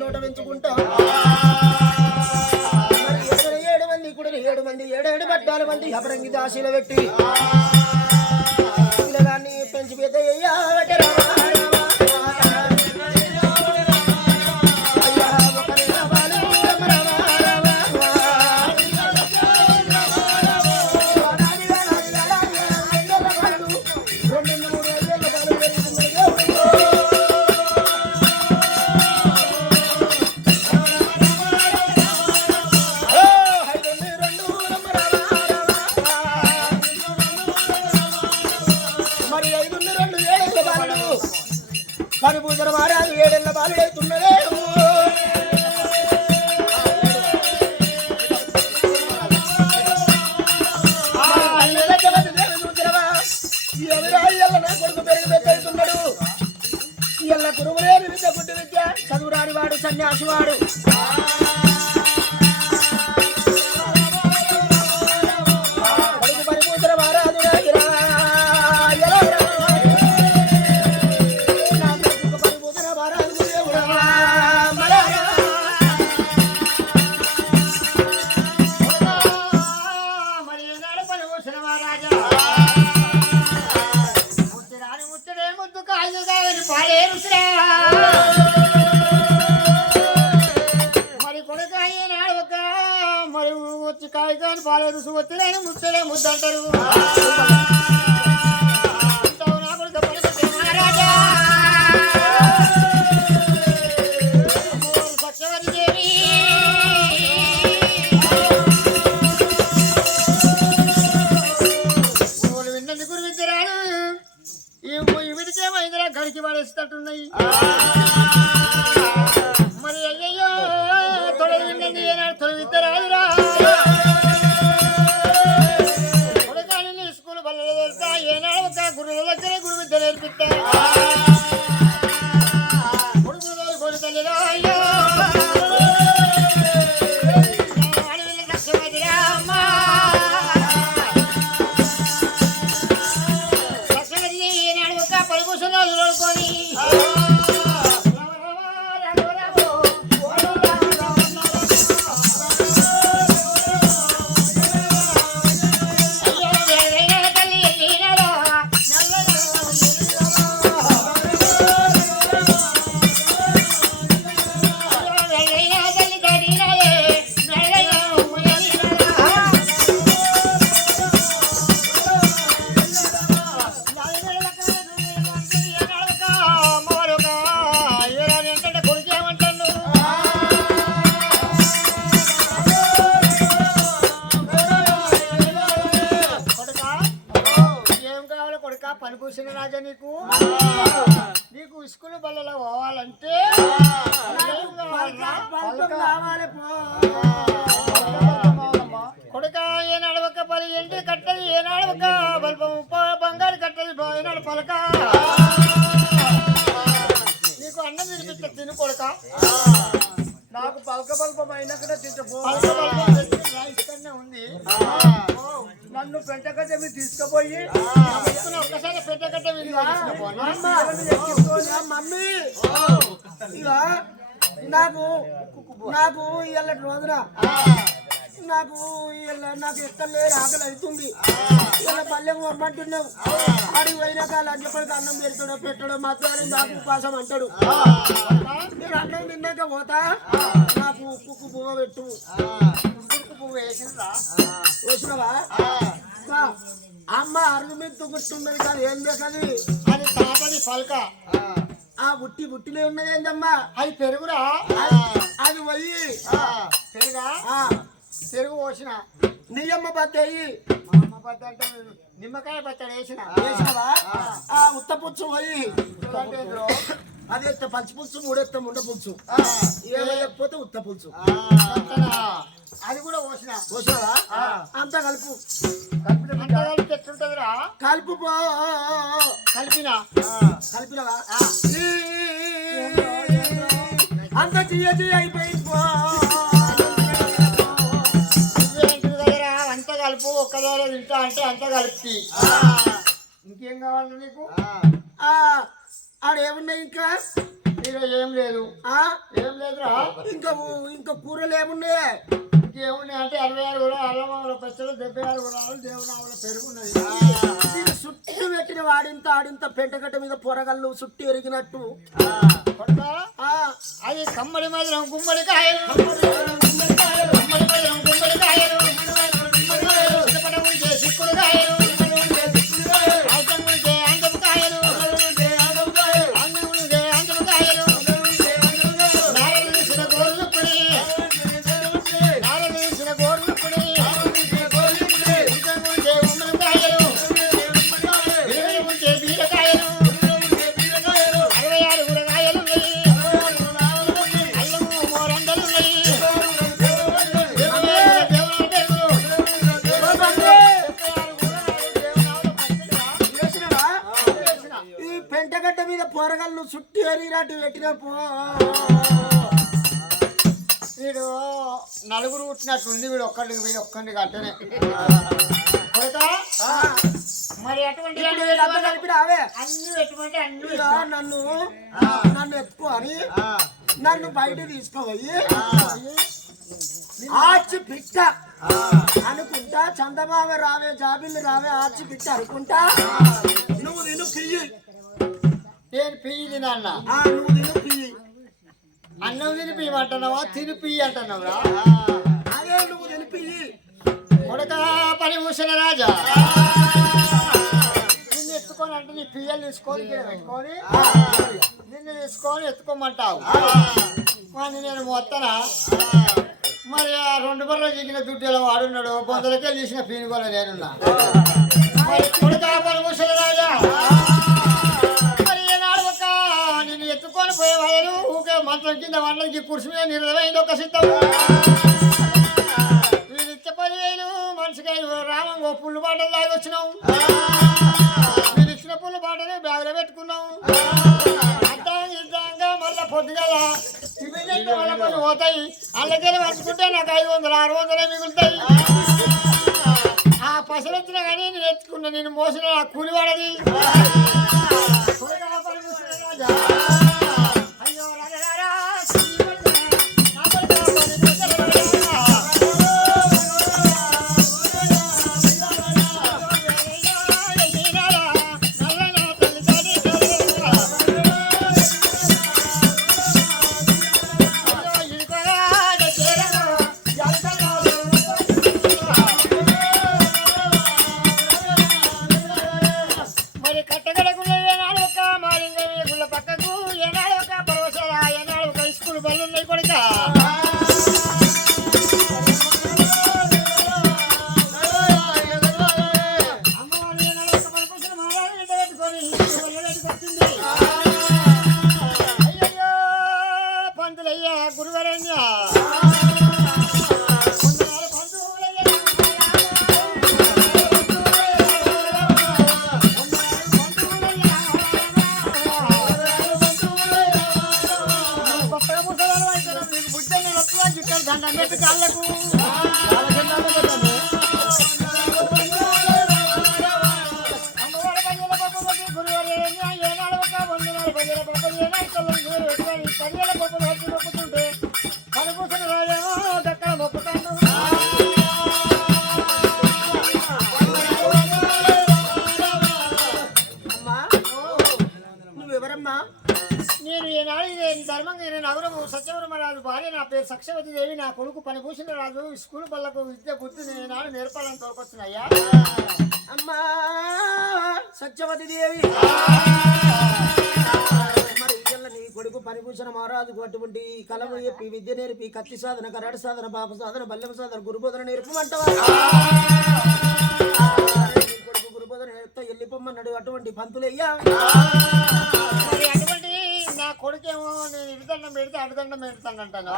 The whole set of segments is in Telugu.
నోట పెంచుకుంటా 7 మంది 7 పట్టాల మంది అపరంగి దాసీలు పెట్టి పిల్లగాన్ని పెంచి పెద్ద పరిపూజన మారాలు 7 ఏళ్ల బాలుడైతున్నదే కొడుకు పెరిగి పెద్దవుతున్నాడు ఇళ్ళ కురుములేని విద్య గుడ్డి విద్య చదువురాని వాడు సన్యాసి వాడు కొడుకు పరిపూజన మారాదు కాయగాని పాలే రుసు వచ్చిన ముచ్చడే ముద్దంటారు సత్యవతి దేవి విన్నది గురి విద్యరాడు ఈ విడికేమైందిరా గడికి పడేస్తట్టున్నాయి మరి అయ్యయ్యో తొడలు విన్నది ఏనాడు తొలి విద్య రాదురా ఏనాడు ఒక గురువుల దగ్గర గురు విద్య నేర్పిస్తా గురువులు కొడు తల్లిరా అయ్యో ఏనాడు ఒక పరిభూషణాలు నడుకొని పనిపూసిన రాజా నీకు స్కూల్ బల్లలో పోవాలంటే కొడుక ఏనాడు ఒక 10 ఎంటి కట్టది ఏనాడు ఒక బల్పం బంగారు కట్టది ఏనాడు పలక నీకు అన్నం తినిపిస్తా తిను కొడుక నాకు పలక బల్పం అయినా కూడా ఇక్కడనే ఉంది నన్ను పెంటగడ్డ మీద తీసుకుపోయి ఒక్కసారి పెంటగడ్డ మీద మమ్మీ నాకు ఇవాళ రోజున నాకు నాకు ఎక్కలే ఆకలి అవుతుంది ఇలా పల్లెం అమ్మంటున్నావు ఆడికి పోయినాక లంచపడికి అన్నం పెడతాడో పెట్టడో మాత్రం నాకు ఉపాసం అంటాడు నేను అన్నం తిన్నాక పోతా నాకు ఉప్పుకు పువ్వు పెట్టు ఉప్పుకు పువ్వు వేసినవా అమ్మ అరుగు మీద తుగుట్టున్నది కాదు ఏం అది అది తాతది పలక ఆ బుట్టి బుట్టిలో ఉన్నది ఏందమ్మా అది పెరుగురా అది పోయి పెరుగా పెరుగు పోసిన నీయమ్మ బద్దయి అమ్మ బద్ద అంటే నిమ్మకాయ పచ్చడి వేసినవా ఆ ఉత్త పుచ్చు పోయి అదే పచ్చి పులుసు మూడెత్తం ఉండ పులుసు ఏమైపోతే ఉత్త పులుసు అది కూడా పోసినవా అంతా కలుపు కలిపి ఎట్లుంటదిరా కలుపు కలిపినవా అంత తీయది అయిపోయింది అంత కలుపు ఒక్క దగ్గర తింటా అంటే అంత కలిపి ఇంకేం కావాలి నీకు ఆడేమున్నాయి ఇంకా ఏం లేదు ఏం లేదురా ఇంకా కూరలు ఏమున్నాయి ఇంకేమున్నాయి అంటే 66 కూడా అల్లమావుల పచ్చలు 76 కూడా దేవునావుల పెరుగున్నది చుట్టూ పెట్టిన వాడింత ఆడింత పెంటగడ్డ మీద పొరగళ్ళు చుట్టూ ఎరిగినట్టు అది కమ్మడి మధురం గుమ్మడి కాయలు కమ్మడి మధురం గుమ్మడి కాయలు సిక్కుడు కాయలు పెంటగడ్డ మీద పొరగళ్ళు చుట్టూ ఎరిగినట్టు పెట్టినప్పుడు వీడు నలుగురు పుట్టినట్టుంది వీడు ఒక్కడికి వీడు ఒక్కడికి అట్టనే మరి అటువంటి కలిపినావే అన్ని ఎటువంటి అన్ని నన్ను ఎత్తుకొని నన్ను బయట తీసుకోపోయి ఆచి పిట్ట అనుకుంటా చందమామ రావే జాబిల్లు రావే ఆచి పిట్ట అనుకుంటా నువ్వు తిను పియ్యి నేను పియ్యి తినన్న నువ్వు తిను పియ్యి అన్నం తిని పియ్యి అంటున్నావా తిని పియ్యి అంటున్నావురా అదే నువ్వు తిని పియ్యి కొడక పని మూసిన రాజా నిన్ను ఎత్తుకొని అంటే నీ పియ్యలు తీసుకొని పెట్టుకొని నిన్ను తీసుకొని ఎత్తుకోమంటావు కానీ నేను మొత్తనా మరి ఆ 2 బర్రెలు చిక్కిన దుడ్డేలో వాడున్నాడు బొందలకే తీసిన పీనుగోల నేనున్నా మరి కొడక పని మూసిన రాజా మరి ఏనాడు ఒక నిన్ను ఎత్తుకొని పోయేవాళ్ళు ఊకే మంత్రం కింద వాళ్ళకి కుర్చీ మీద నిర్ణయమైంది ఒక సిద్ధం వీరిచ్చే 10,000 మనిషికి రామంగో పుల్లు బాటలు లాగి వచ్చినావు మీరు ఇచ్చిన పుల్లు బాటని బ్యాగులో పెట్టుకున్నావు అర్థంగా మళ్ళా పొద్దుగల వాళ్ళ కొన్ని పోతాయి అందుకని పంచుకుంటే నాకు 500 600 మిగులుతాయి ఆ పసలెత్తినా కానీ నేను ఎత్తుకున్నా నేను మోసిన కూలి వాడది అయ్యో పంతులయ్యా గురువరణ్య దండం పెట్టి కాళ్ళకు పని కూర్చొని రాజేమో దక్కడ మొక్కుతాను ధర్మంగిరి నగరము సత్యవరమరాజు భార్య నా పేరు సక్షవతి దేవి నా కొడుకు పనిభూషణ రాజు స్కూల్ పళ్ళకు విద్య బుద్ధి నేనాడు నేర్పాలని తోకొస్తున్నాయ్యా. అమ్మా సత్యవతి దేవి మరి ఇయ్యాల నీ కొడుకు పరిభూషణ మహారాజుకు అటువంటి కలము చెప్పి విద్య నేర్పి కత్తి సాధన కరాట సాధన పాప సాధన బల్లెం సాధన గురుబోధన నేర్పమంటావా? నీ కొడుకు గురుబోధన నేర్పుతా వెళ్ళిపోమ్మన్నాడు అటువంటి పంతులయ్యా. మరి అటువంటి నా కొడుకేమో నేను ఇరుదండం పెడితే అడుదండం పెడతానంటాను.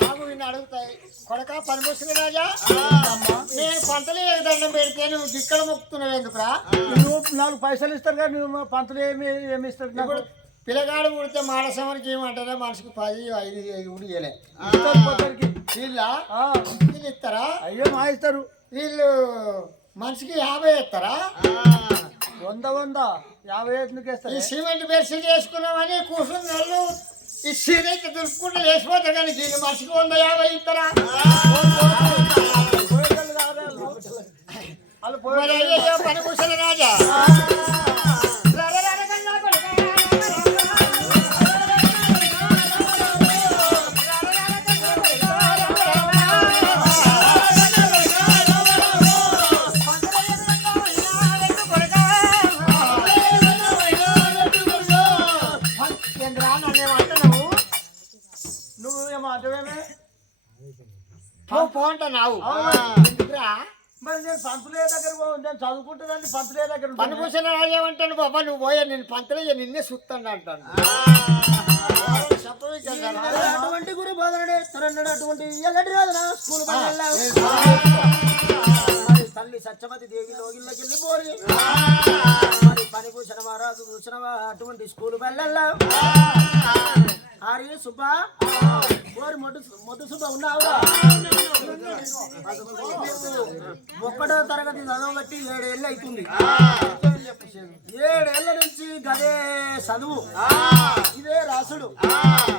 బాబు నిన్ను అడుగుతాయి కొడక పనిభూషణ రాజా నేను పంటలు దండం పెడితే నువ్వు దిక్కడ మొక్కుతున్నావు ఎందుకురా? నువ్వు 4 పైసలు ఇస్తారు కానీ నువ్వు పంతులు ఏమి ఇస్తారు? ఇప్పుడు పిల్లగాడు పుడితే మాడసమనికి ఏమంటారా మనిషికి 10, 5 కూడా ఇవ్వలే వీళ్ళు ఇస్తారా? అయ్యో మా ఇస్తారు. వీళ్ళు మనిషికి 50 ఇస్తారా? 100 50 ఎందుకు ఈ ఇస్తారు? సిమెంట్ బెర్సీ చేసుకున్నామని కూర్చుని నెలలు ఈ సిమెంట్ దులుపుకుంటూ వేసిపోతారు కానీ వీళ్ళు మనిషికి 150 ఇస్తారా? మరి అయ్యో పనిభూషణ రాజా నువ్వేమో అంటవేమే పోంటున్నావు మరి నేను పంతులే దగ్గర నేను చదువుకుంటుందని పంతులే దగ్గర పనిభూషణ రాజా ఏమంటాను బాబా నువ్వు పోయా నేను పంతులే నిన్నే సుత్తాను అంటాను. అటువంటి గురు బోధన నేర్పుతారన్నాడు అటువంటి ఎల్లటి రోజున స్కూల్ తల్లి సత్యవతి దేవి లోగిళ్ళకి వెళ్ళిపోయి మరి పనిభూషణ మహారాజు చూసినవా అటువంటి స్కూల్ వెళ్ళల్లా ఆరి సుబ్బా ఓరి మొద్దు సుబ్బ ఉన్నావురా? 1వ తరగతి చదవబట్టి 7 ఏళ్ళు అవుతుంది. 7 ఏళ్ళ నుంచి గదే చదువు ఇదే రాసుడు.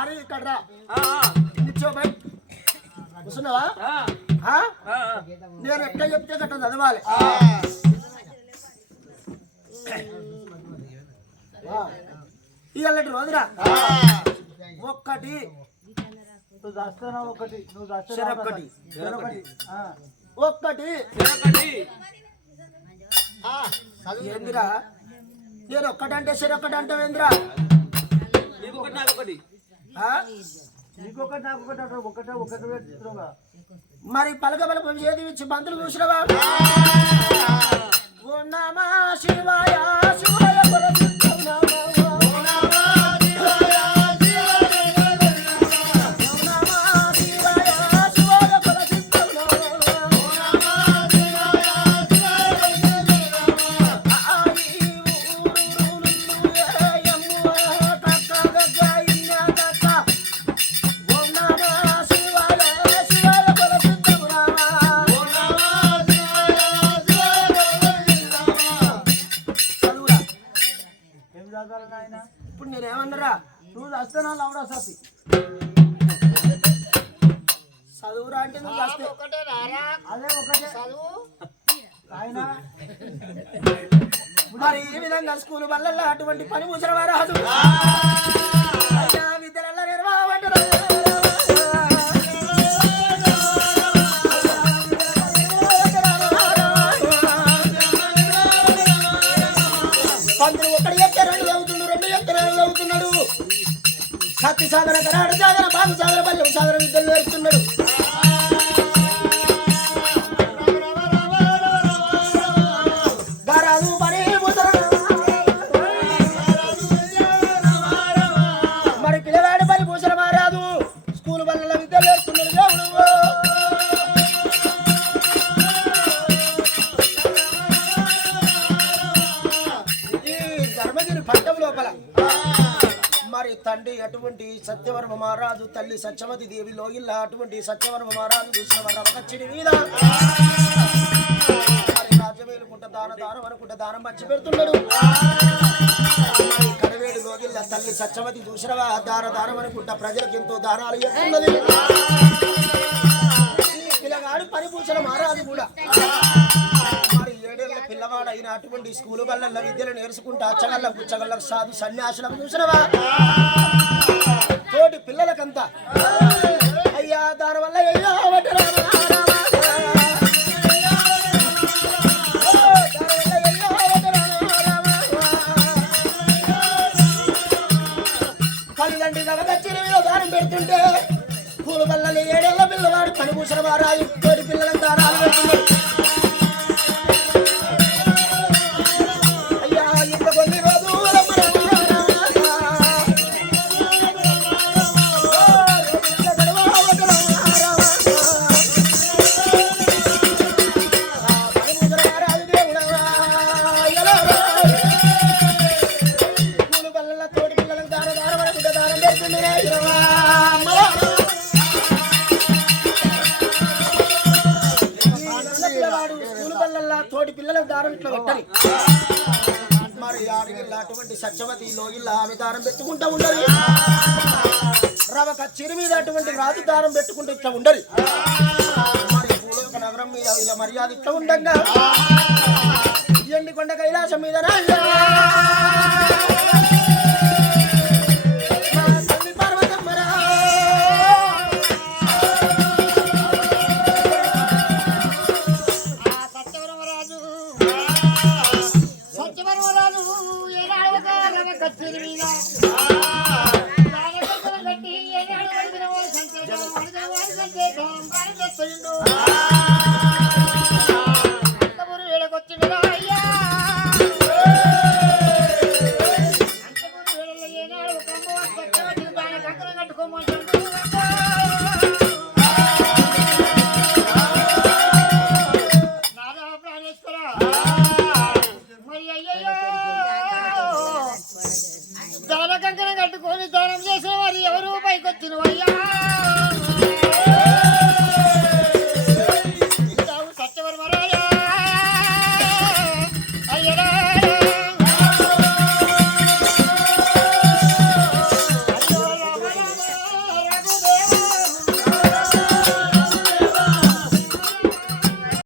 అరే ఇక్కడ రా నిచ్చో బై కూర్చున్నావా? నేను ఎట్లా చెప్తే గట్ట చదవాలి. ఇవాళ రోజురా ఒక్కటి నువ్వు చేస్తానా ఒకటి నువ్వు చెరొక్కటి ఒక్కటి ఏందిరా? నేను ఒక్కటంటే చెరొక్కటి అంటే ఏందిరా? నీకొకటి నాకొకటి అంటే ఒకటే పెట్టుకున్నావుగా. మరి పలక పలకం చేతి ఇచ్చి బంతులు చూసినవా? ఓ నమః శివాయ శివాయ పరసిద్ధం నమః ఇప్పుడు నేనేమన్నారా? నువ్వు చేస్తానా లవడా సాతి చదువురా అంటే నువ్వు చేస్తే అదే ఒకటే చదువు ఆయన మరి ఈ విధంగా స్కూల్ వల్ల అటువంటి పని ముసరవా రాదు. విద్యల నిర్వాహకుడు పంతులు ఒకటి ఎక్కరాలు చదువుతున్నాడు, 2 ఎక్కరాలు చదువుతున్నాడు. కత్తి సాధన కరాట సాధన బాగు సాధన బల్లెం సాధన విద్యలు నేర్పుతున్నాడు. గారాదు మరి మరి పిల్లవాడు పని పూసల మారాదు స్కూల్ వల్ల విద్యలు నేర్పుతున్నాడు. దేవుడు ఈ ధర్మగిరి పట్టం లోపల మరి తండ్రి అటువంటి సత్యవర్మ మహారాజు తల్లి సత్యవతి దేవి లోగిల్ల అటువంటి సత్యవర్మ మహారాజు చూసిన రవకచ్చిడి మీద మరి రాజ్యం వేలుకుంట దానం అనుకుంట దానం మర్చి పెడుతున్నాడు. కడవేడు లోగిల్ల తల్లి సత్యవతి చూసినవా దానం అనుకుంట ప్రజలకు ఎంతో దానాలు ఇస్తున్నది. ఈ పిల్లగాడు పరిపూచన మహారాజు కూడా మరి 7 ఏళ్ల పిల్లవాడు ఆనాడైన అటువంటి స్కూలు వల్ల విద్యలు నేర్చుకుంటా అచ్చగల్ల పుచ్చగల్ల సాధు సన్యాసులకు చూసినవా తోటి పిల్లలకంతా అయ్యా దానివల్ల అయ్యా తల్లిదండ్రి దగ్గర దానం పెడుతుంటే పూలు బల్లలు ఏడేళ్ల పిల్లవాడు కనుమూసిన వారాయి తోటి పిల్లలకు దానాలు పెడుతున్నాడు. అయ్యా ఇంత కొన్ని రోజులు తోటి పిల్లలకు దారం ఇట్లా పెట్టని మరి ఆడవిల్ల అటువంటి సత్యవతి లోగిల్ల ఆమె దారం పెట్టుకుంటా ఉండరు. రవక చిరు మీద అటువంటి రాజు దారం పెట్టుకుంటే ఇట్లా ఉండరు. మరి భూలోక నగరం మీద ఇలా మర్యాద ఇట్లా ఉండగా ఎండికొండ కైలాసం మీద దాన కంకణ కట్టుకొని దానం చేసిన వారు ఎవరు పైకొచ్చిన అయ్యా